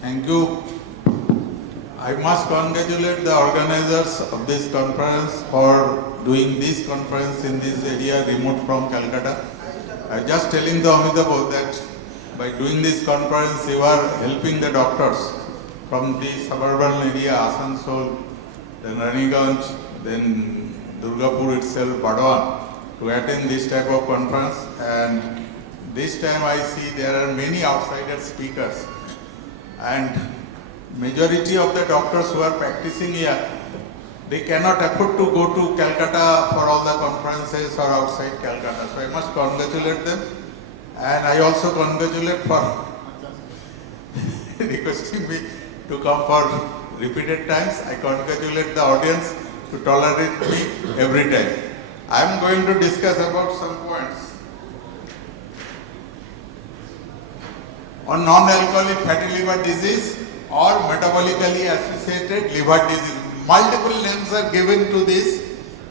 Thank you. I must congratulate the organizers of this conference for doing this conference in this area remote from Calcutta. I was just telling the Amitabh that by doing this conference you are helping the doctors from the suburban area, Asansol, then Raniganj, then Durgapur itself, Badawan, to attend this type of conference. And this time I see there are many outsider speakers, and majority of the doctors who are practicing here, they cannot afford to go to Calcutta for all the conferences or outside Calcutta. So I must congratulate them, and I also congratulate for requesting me to come for repeated times. I congratulate the audience to tolerate me every time. I am going to discuss about some points on non-alcoholic fatty liver disease or metabolically associated liver disease. Multiple names are given to this.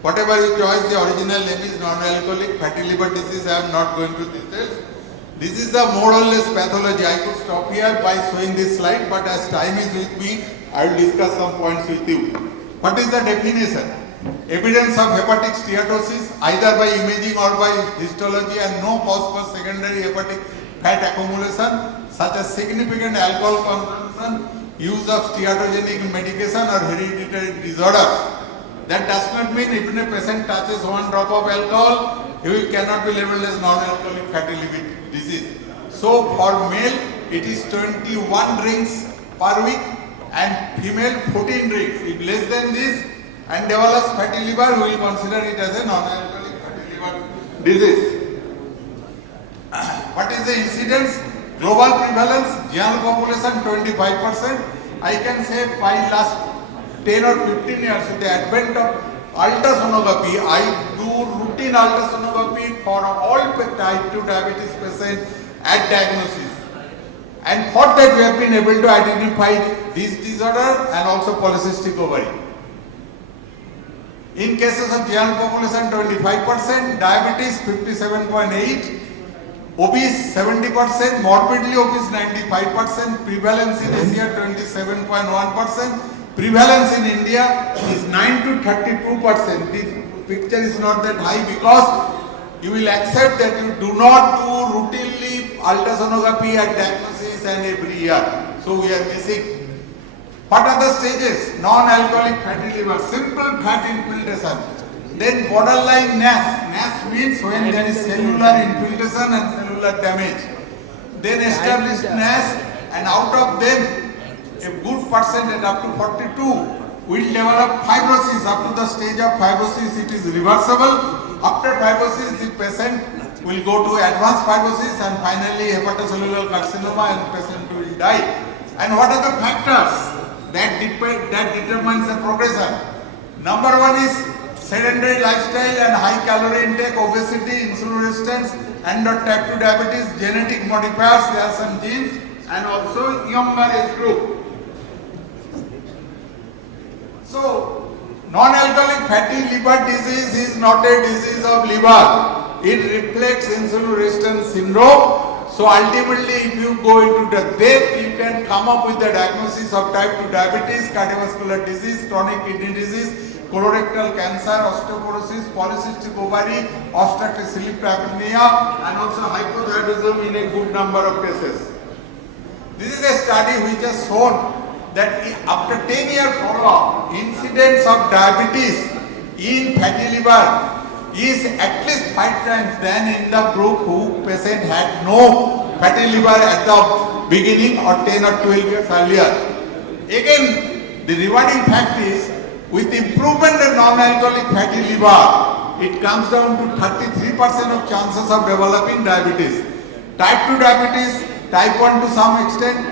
Whatever you choose, the original name is non-alcoholic fatty liver disease. I am not going to details. This is the more or less pathology. I could stop here by showing this slide, but as time is with me, I will discuss some points with you. What is the definition? Evidence of hepatic steatosis either by imaging or by histology, and no cause for secondary hepatic fat accumulation such as significant alcohol consumption, use of steatogenic medication or hereditary disorders. That does not mean if a patient touches 1 drop of alcohol, he cannot be labeled as non-alcoholic fatty liver disease. So for male, it is 21 drinks per week, and female 14 drinks. If less than this and develops fatty liver, we will consider it as a non-alcoholic fatty liver disease. What is the incidence? Global prevalence, general population 25%. I can say by last 10 or 15 years, with the advent of ultrasonography, I do routine ultrasonography for all type 2 diabetes patients at diagnosis. And for that we have been able to identify this disorder and also polycystic ovary. In cases of general population 25%, diabetes 57.8%, obese 70%, morbidly obese 95%, prevalence in Asia 27.1%, prevalence in India is 9 to 32%. This picture is not that high because you will accept that you do not do routinely ultrasonography at diagnosis and every year. So we are missing. What are the stages? Non-alcoholic fatty liver, simple fat infiltration. Then borderline NAS. NAS means when there is cellular infiltration and cellular damage. Then established NAS, and out of them, a good percentage up to 42 will develop fibrosis. Up to the stage of fibrosis, it is reversible. After fibrosis, the patient will go to advanced fibrosis, and finally hepatocellular carcinoma, and the patient will die. And what are the factors that determines the progression? Number one is sedentary lifestyle and high calorie intake, obesity, insulin resistance, and type 2 diabetes, genetic modifiers, there are some genes, and also younger age group. So, non-alcoholic fatty liver disease is not a disease of liver. It reflects insulin resistance syndrome. So ultimately, if you go into the depth, you can come up with the diagnosis of type 2 diabetes, cardiovascular disease, chronic kidney disease, colorectal cancer, osteoporosis, polycystic ovary, obstructive sleep apnea, and also hypothyroidism in a good number of cases. This is a study which has shown that after 10-year follow-up, incidence of diabetes in fatty liver is at least 5 times than in the group who patient had no fatty liver at the beginning or 10 or 12 years earlier. Again, the rewarding fact is, with improvement in non-alcoholic fatty liver, it comes down to 33% of chances of developing diabetes. Type 2 diabetes, type 1 to some extent,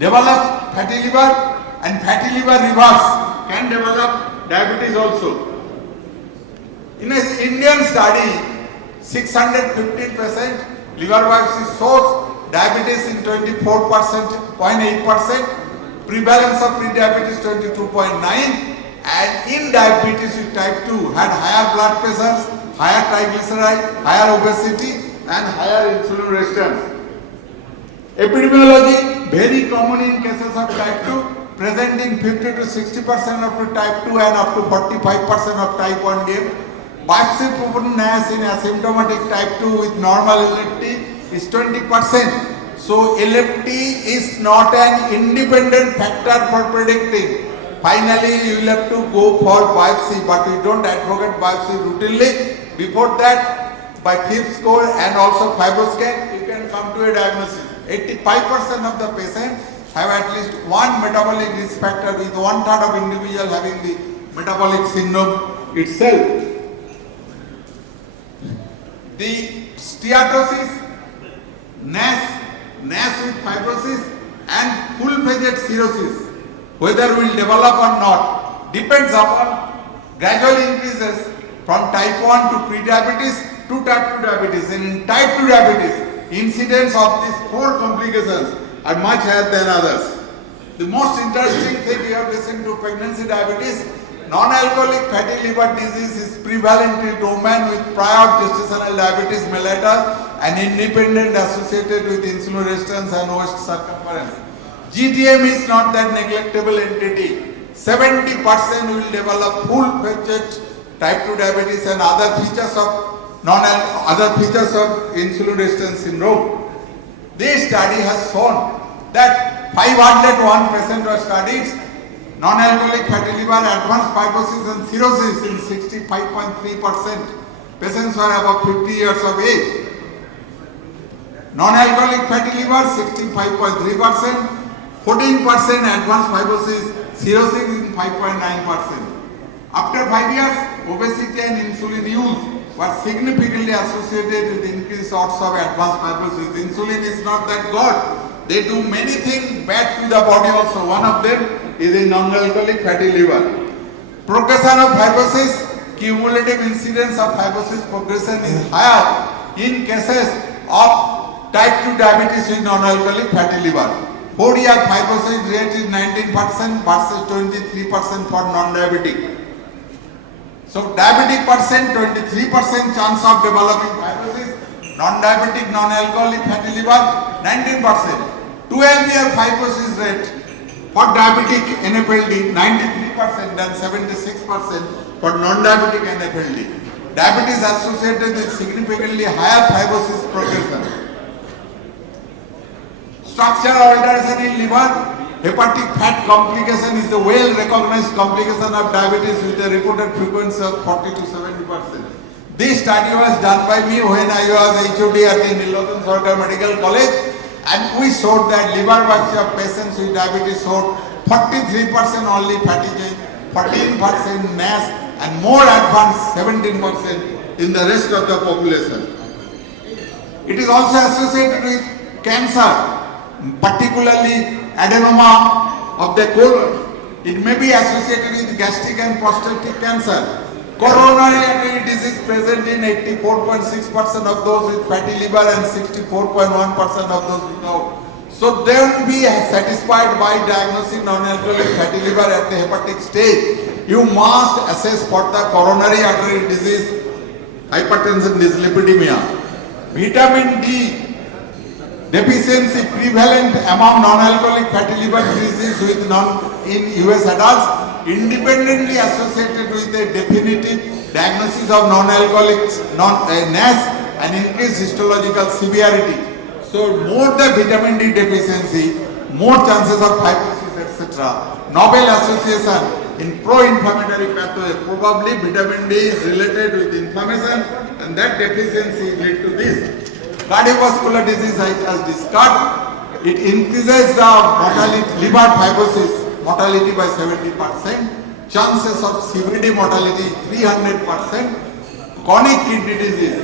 develops fatty liver, and fatty liver reverse can develop diabetes also. In an Indian study, 615% liver biopsy shows diabetes in 24.8%, prevalence of pre-diabetes 22.9%, and in diabetes with type 2 had higher blood pressures, higher triglyceride, higher obesity, and higher insulin resistance. Epidemiology, very common in cases of type 2, present in 50 to 60% up to type 2 and up to 45% of type 1 game. Biopsy-proven NAS in asymptomatic type 2 with normal LFT is 20%. So LFT is not an independent factor for predicting. Finally, you will have to go for biopsy, but we don't advocate biopsy routinely. Before that, by FIB score and also fibroscan, you can come to a diagnosis. 85% of the patients have at least one metabolic risk factor, with 1/3 of individuals having the metabolic syndrome itself. The steatosis, NAS with fibrosis and full-fledged cirrhosis, whether will develop or not, depends upon gradual increases from type 1 to pre-diabetes to type 2 diabetes. And in type 2 diabetes, incidence of these 4 complications are much higher than others. The most interesting thing we have listened to pregnancy diabetes, non-alcoholic fatty liver disease is prevalent in women with prior gestational diabetes mellitus and independent associated with insulin resistance and waist circumference. GTM is not that neglectable entity. 70% will develop full-fledged type 2 diabetes and other features of insulin resistance syndrome. This study has shown that 501 patients were studied, non-alcoholic fatty liver, advanced fibrosis and cirrhosis in 65.3%. Patients were above 50 years of age. Non-alcoholic fatty liver 65.3%, 14% advanced fibrosis, cirrhosis in 5.9%. After 5 years, obesity and insulin use were significantly associated with increased odds of advanced fibrosis. Insulin is not that God. They do many things bad to the body also. One of them is a non-alcoholic fatty liver. Progression of fibrosis, cumulative incidence of fibrosis progression is higher in cases of type 2 diabetes with non-alcoholic fatty liver. 4-year fibrosis rate is 19% versus 23% for non-diabetic. So diabetic person, 23% chance of developing fibrosis, non-diabetic non-alcoholic fatty liver, 19%. 12-year fibrosis rate for diabetic NAFLD, 93% and 76% for non-diabetic NAFLD. Diabetes associated with significantly higher fibrosis progression. Structural alteration in liver, hepatic fat complication is a well-recognized complication of diabetes with a reported frequency of 40 to 70%. This study was done by me when I was HOD at the Nilotan Sarkar Medical College, and we showed that liver biopsy of patients with diabetes showed 43% only fatty change, 14% NAS, and more advanced 17% in the rest of the population. It is also associated with cancer, particularly adenoma of the colon. It may be associated with gastric and prostatic cancer. Coronary artery disease present in 84.6% of those with fatty liver and 64.1% of those without. So they will be satisfied by diagnosing non-alcoholic fatty liver at the hepatic stage. You must assess for the coronary artery disease, hypertension, dyslipidemia. Vitamin D deficiency prevalent among non-alcoholic fatty liver disease with in US adults, independently associated with a definitive diagnosis of non-alcoholic NAS and increased histological severity. So more the vitamin D deficiency, more chances of fibrosis, etc. Novel association in pro-inflammatory pathway, probably vitamin D is related with inflammation, and that deficiency lead to this. Cardiovascular disease I just discussed, it increases the mortality, liver fibrosis mortality by 70%, chances of CVD mortality 300%, chronic kidney disease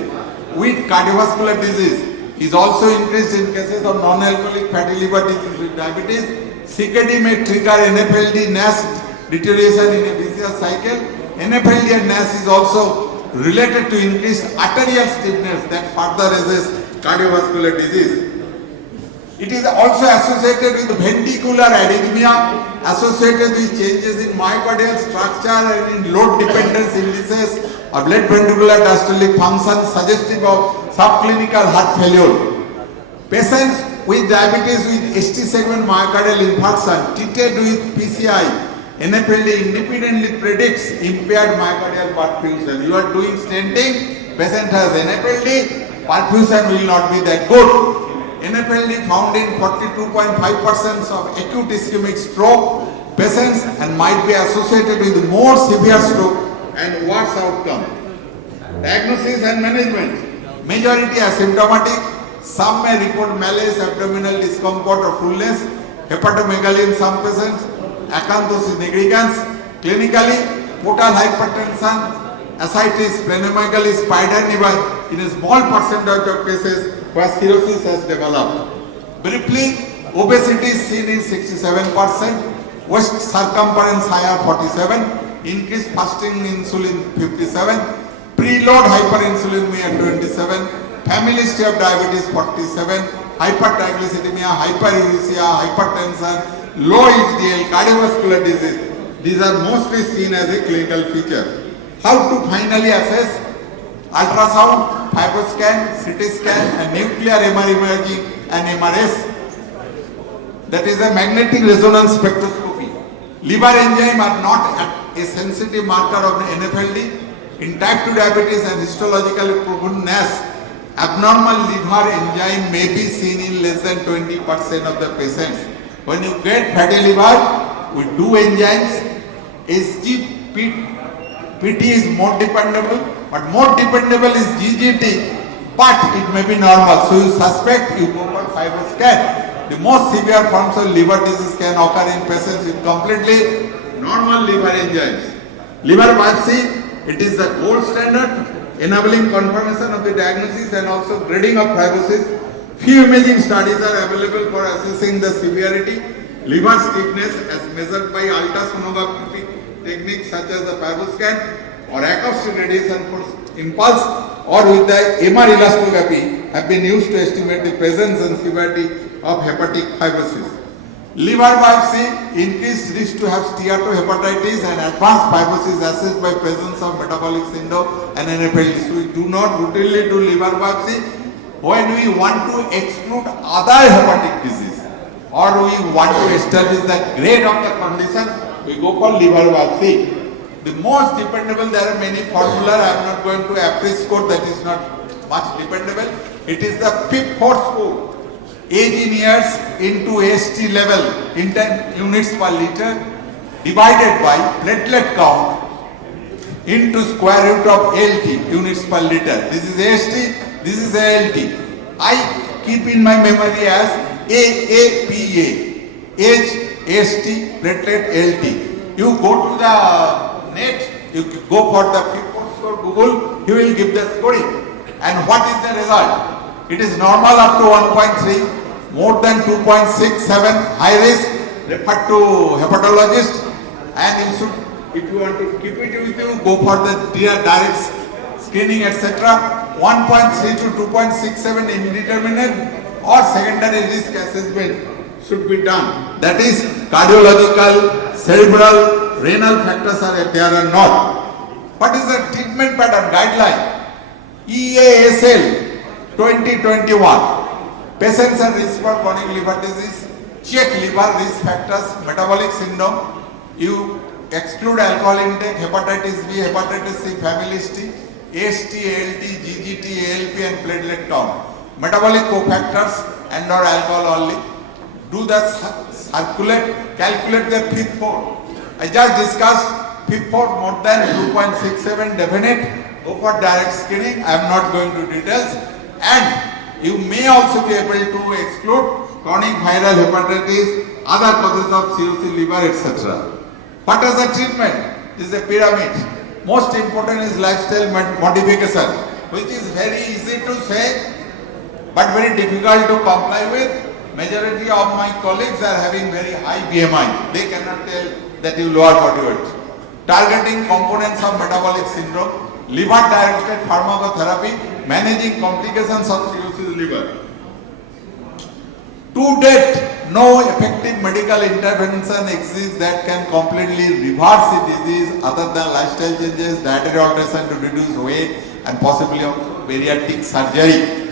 with cardiovascular disease is also increased in cases of non-alcoholic fatty liver disease with diabetes. CKD may trigger NAFLD NAS deterioration in a vicious cycle. NAFLD and NAS is also related to increased arterial stiffness that further raises cardiovascular disease. It is also associated with ventricular arrhythmia, associated with changes in myocardial structure and in load dependence indices of left ventricular diastolic function, suggestive of subclinical heart failure. Patients with diabetes with ST segment myocardial infarction treated with PCI, NAFLD independently predicts impaired myocardial perfusion. You are doing stenting, patient has NAFLD, perfusion will not be that good. NAFLD found in 42.5% of acute ischemic stroke patients and might be associated with more severe stroke and worse outcome. Diagnosis and management. Majority asymptomatic. Some may report malaise, abdominal discomfort or fullness, hepatomegaly in some patients, acanthosis nigricans. Clinically, portal hypertension, ascites, splenomegaly, spider nevi in a small percentage of cases where cirrhosis has developed. Briefly, obesity is seen in 67%, waist circumference higher 47%, increased fasting insulin 57%, preload hyperinsulinemia 27%, family history of diabetes 47%, hypertriglyceridemia, hyperuricemia, hypertension, low HDL, cardiovascular disease. These are mostly seen as a clinical feature. How to finally assess? Ultrasound, fibroscan, CT scan and nuclear MR imaging and MRS. That is a magnetic resonance spectroscopy. Liver enzyme are not a sensitive marker of NAFLD. In type 2 diabetes and histologically proven NAS, abnormal liver enzyme may be seen in less than 20% of the patients. When you get fatty liver, we do enzymes. SGPT is more dependable, but more dependable is GGT, but it may be normal. So you suspect, you go for fibroscan. The most severe forms of liver disease can occur in patients with completely normal liver enzymes. Liver biopsy, it is the gold standard, enabling confirmation of the diagnosis and also grading of fibrosis. Few imaging studies are available for assessing the severity. Liver stiffness as measured by ultrasonographic techniques such as the fibroscan or acoustic radiation for impulse or with the MR elastography have been used to estimate the presence and severity of hepatic fibrosis. Liver biopsy, increased risk to have steatohepatitis and advanced fibrosis assessed by presence of metabolic syndrome and NAFLD. So we do not routinely do liver biopsy when we want to exclude other hepatic disease or we want to establish the grade of the condition, we go for liver biopsy. The most dependable, there are many formula, I am not going to appraise score, that is not much dependable. It is the FIB force score. Age in years into ST level in 10 units per liter divided by platelet count into square root of LT units per liter. This is AST, this is ALT. I keep in my memory as AAPA, age, AST, platelet, LT. You go to the net, you go for the FIB force score, Google, he will give the scoring. And what is the result? It is normal up to 1.3, more than 2.67, high risk, refer to hepatologist, and you should, if you want to keep it with you, go for the direct screening, etc. 1.3 to 2.67 indeterminate or secondary risk assessment should be done. That is cardiological, cerebral, renal factors are there or not. What is the treatment pattern guideline? EASL 2021. Patients are risk for chronic liver disease. Check liver risk factors, metabolic syndrome. You exclude alcohol intake, hepatitis B, hepatitis C, family history, AST, ALT, GGT, ALP and platelet count. Metabolic cofactors and or alcohol only. Do the circulate, calculate the FIB score. I just discussed FIB score more than 2.67 definite. Go for direct screening. I am not going to details. And you may also be able to exclude chronic viral hepatitis, other causes of cirrhosis liver, etc. What is the treatment? This is a pyramid. Most important is lifestyle modification, which is very easy to say, but very difficult to comply with. Majority of my colleagues are having very high BMI. They cannot tell that you lower body weight. Targeting components of metabolic syndrome, liver-directed pharmacotherapy, managing complications of cirrhosis liver. To date, no effective medical intervention exists that can completely reverse the disease other than lifestyle changes, dietary alteration to reduce weight, and possibly bariatric surgery.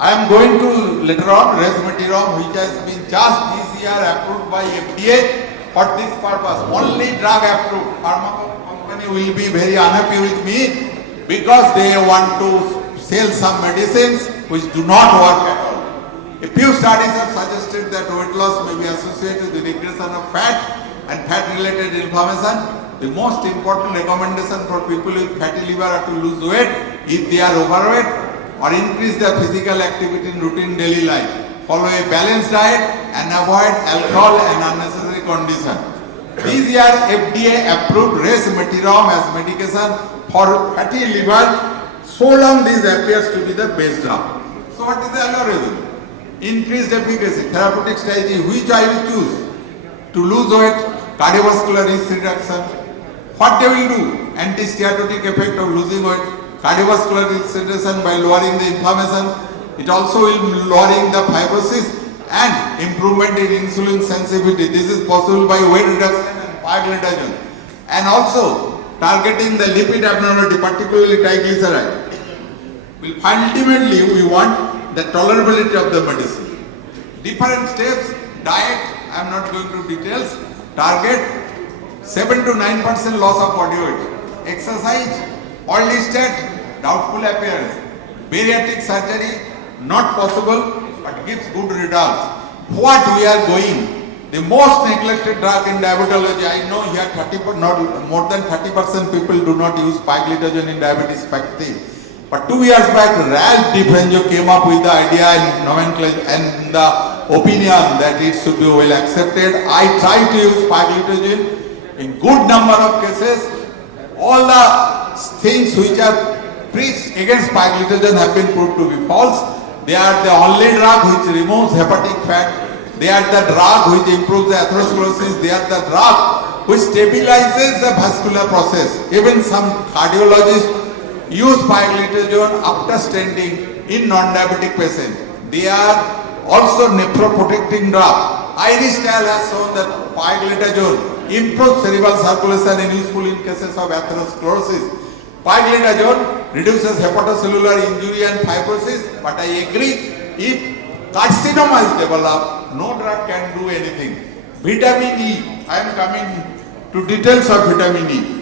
I am going to later on resmetirom, which has been just this year approved by FDA for this purpose. Only drug approved. Pharma company will be very unhappy with me because they want to sell some medicines which do not work at all. A few studies have suggested that weight loss may be associated with regression of fat and fat-related inflammation. The most important recommendation for people with fatty liver are to lose weight if they are overweight or increase their physical activity in routine daily life. Follow a balanced diet and avoid alcohol and unnecessary condition. This year FDA approved resmetirom as medication for fatty liver, so long this appears to be the best drug. So what is the algorithm? Increased efficacy, therapeutic strategy, which I will choose? To lose weight, cardiovascular risk reduction. What they will do? Anti-steatotic effect of losing weight, cardiovascular risk reduction by lowering the inflammation. It also will lowering the fibrosis and improvement in insulin sensitivity. This is possible by weight reduction and pioglitazone. And also targeting the lipid abnormality, particularly triglyceride. Ultimately, we want the tolerability of the medicine. Different steps, diet, I am not going to details. Target 7 to 9% loss of body weight. Exercise, all listed, doubtful appearance. Bariatric surgery, not possible, but gives good results. What we are going, the most neglected drug in diabetology, I know here 30%, not more than 30% people do not use pioglitazone in diabetes practice. But 2 years back, Ralph DiFranco came up with the idea and nomenclature and the opinion that it should be well accepted. I tried to use pioglitazone in good number of cases. All the things which are preached against pioglitazone have been proved to be false. They are the only drug which removes hepatic fat. They are the drug which improves the atherosclerosis. They are the drug which stabilizes the vascular process. Even some cardiologists use pioglitazone after stenting in non-diabetic patients. They are also nephroprotecting drug. Irish trial has shown that pioglitazone improves cerebral circulation and useful in cases of atherosclerosis. Pioglitazone reduces hepatocellular injury and fibrosis, but I agree, if carcinoma is developed, no drug can do anything. Vitamin E, I am coming to details of vitamin E.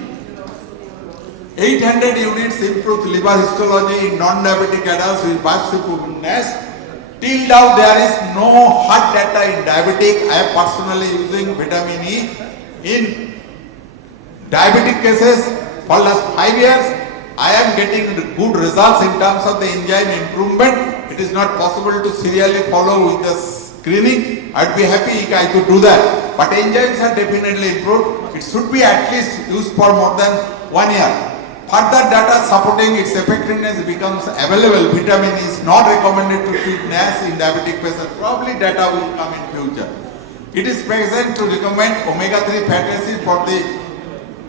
800 units improves liver histology in non-diabetic adults with biopsy NASH. Till now there is no hard data in diabetic. I am personally using vitamin E in diabetic cases for last 5 years. I am getting good results in terms of the enzyme improvement. It is not possible to serially follow with the screening. I would be happy if I could do that. But enzymes are definitely improved. It should be at least used for more than 1 year. Further data supporting its effectiveness becomes available. Vitamin E is not recommended to treat NASH in diabetic patients. Probably data will come in future. It is present to recommend omega-3 fatty acid for the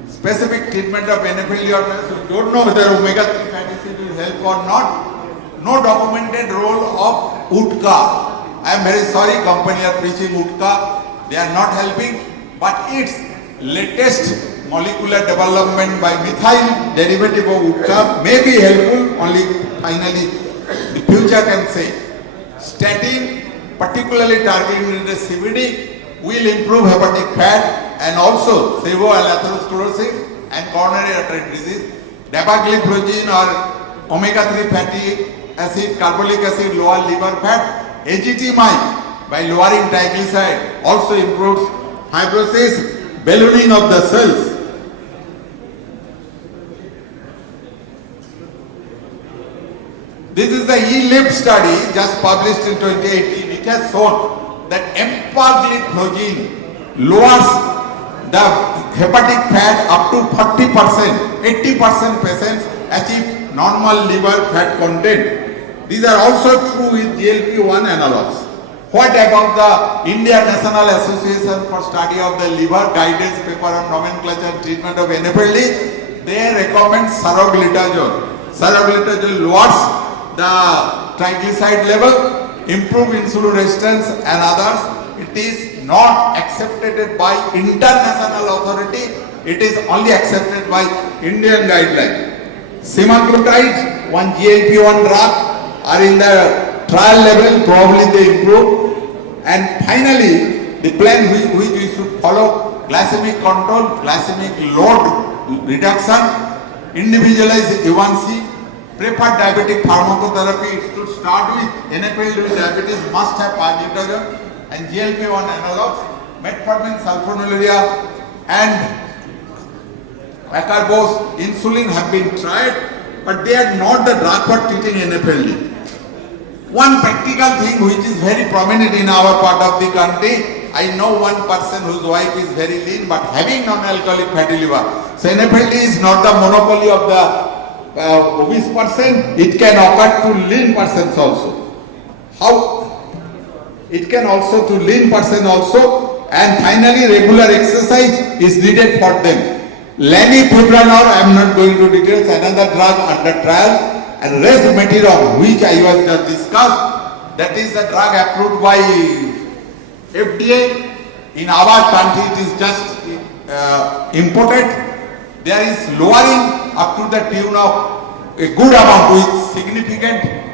specific treatment of NAFLD or NASH. We don't know whether omega-3 fatty acid will help or not. No documented role of UTCA. I am very sorry company are preaching UTCA. They are not helping, but its latest molecular development by methyl derivative of UTCA may be helpful, only finally the future can say. Statin, particularly targeting the CVD, will improve hepatic fat and also cerebral atherosclerosis and coronary artery disease. Dapagliflozin or omega-3 fatty acid, carbolic acid, lower liver fat. Azithromycin by lowering triglyceride also improves fibrosis, ballooning of the cells. This is the E-LIP study just published in 2018. It has shown that empagliflozin lowers the hepatic fat up to 40%. 80% patients achieve normal liver fat content. These are also true with GLP-1 analogs. What about the Indian National Association for Study of the Liver guidance paper on nomenclature and treatment of NAFLD? They recommend saroglitazone. Saroglitazone lowers the triglyceride level, improve insulin resistance and others. It is not accepted by international authority. It is only accepted by Indian guideline. Semaglutide, one GLP-1 drug, are in the trial level, probably they improve. And finally, the plan which we should follow: glycemic control, glycemic load reduction, individualized A1C, preferred diabetic pharmacotherapy. It should start with NAFLD with diabetes, must have pioglitazone and GLP-1 analogs, metformin, sulfonylurea and acarbose, insulin have been tried, but they are not the drug for treating NAFLD. One practical thing which is very prominent in our part of the country, I know one person whose wife is very lean but having non-alcoholic fatty liver. So NAFLD is not the monopoly of the obese person. It can occur to lean persons also. How? It can also to lean person also. And finally, regular exercise is needed for them. Lanifibranor, I am not going to details, another drug under trial. And resmetirom, which I was just discussed, that is the drug approved by FDA. In our country, it is just imported. There is lowering up to the tune of a good amount with significant,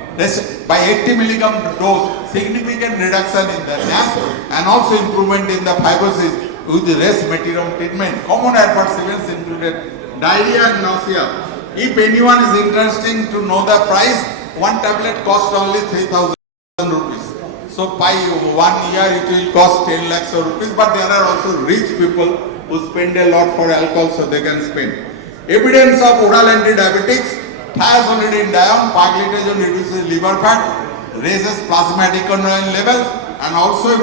by 80 milligram dose, significant reduction in the NAS and also improvement in the fibrosis with the resmetirom treatment. Common adverse events included diarrhea and nausea. If anyone is interested to know the price, one tablet costs only 3,000 rupees. So by 1 year it will cost 10 lakhs of rupees, but there are also rich people who spend a lot for alcohol so they can spend. Evidence of oral anti-diabetics: thiazolidine, pioglitazone reduces liver fat, raises plasma adenosine levels and also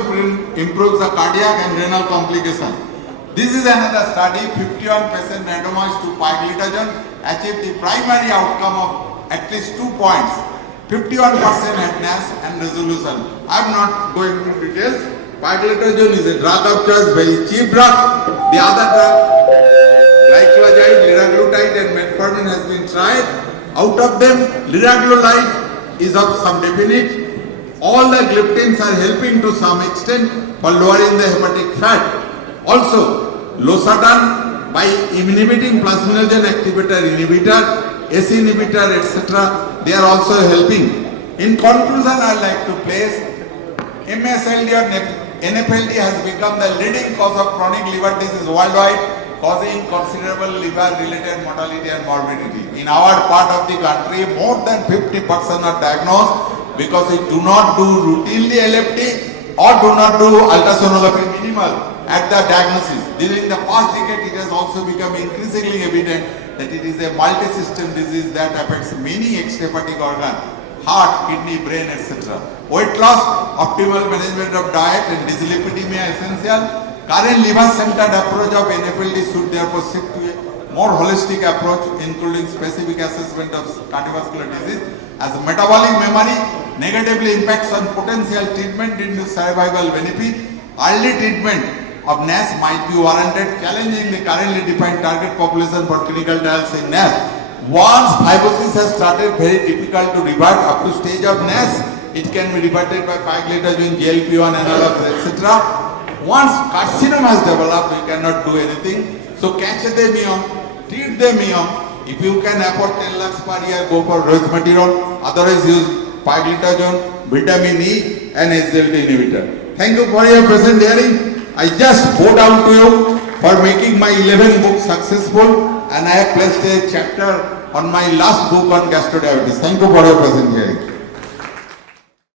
improves the cardiac and renal complications. This is another study, 51% randomized to pioglitazone achieved the primary outcome of at least 2 points. 51% had NAS and resolution. I am not going into details. Pioglitazone is a drug of choice, very cheap drug. The other drug, glyclazide, liraglutide and metformin has been tried. Out of them, liraglutide is of some definite. All the gliptins are helping to some extent for lowering the hepatic fat. Also, losartan by inhibiting plasminogen activator inhibitor, ACE inhibitor, etc. They are also helping. In conclusion, I like to place MASLD or NAFLD has become the leading cause of chronic liver disease worldwide, causing considerable liver-related mortality and morbidity. In our part of the country, more than 50% are diagnosed because we do not do routinely LFT or do not do ultrasonography minimal at the diagnosis. During the past decade, it has also become increasingly evident that it is a multi-system disease that affects many extrahepatic organs, heart, kidney, brain, etc. Weight loss, optimal management of diet and dyslipidemia essential. Current liver-centered approach of NAFLD should therefore shift to a more holistic approach, including specific assessment of cardiovascular disease, as metabolic memory negatively impacts on potential treatment into survival benefit. Early treatment of NAS might be warranted, challenging the currently defined target population for clinical trials in NAS. Once fibrosis has started, very difficult to revert up to stage of NAS. It can be reverted by pioglitazone, GLP-1 analogs, etc. Once carcinoma has developed, we cannot do anything. So catch the myome, treat the myome. If you can afford 10 lakhs per year, go for resmetirom. Otherwise, use pioglitazone, vitamin E and SGLT inhibitor. Thank you for your present hearing. I just bow down to you for making my 11 books successful, and I have placed a chapter on my last book on gastrodiabetes. Thank you for your present hearing.